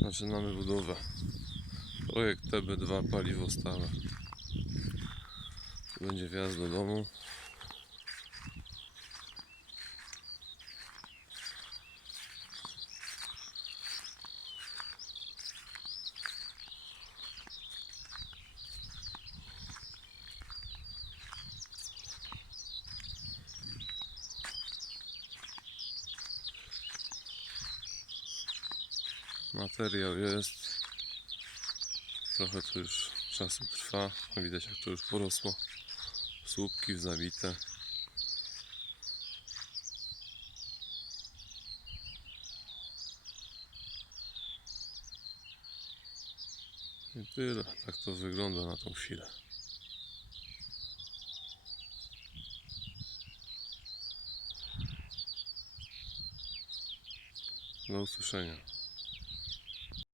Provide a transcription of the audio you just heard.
Zaczynamy budowę. Projekt TB2 paliwo stałe. Tu będzie wjazd do domu. Materiał jest. Trochę to już czasu trwa. Widać jak to już porosło. Słupki zabite. I tyle. Tak to wygląda na tą chwilę. Do usłyszenia.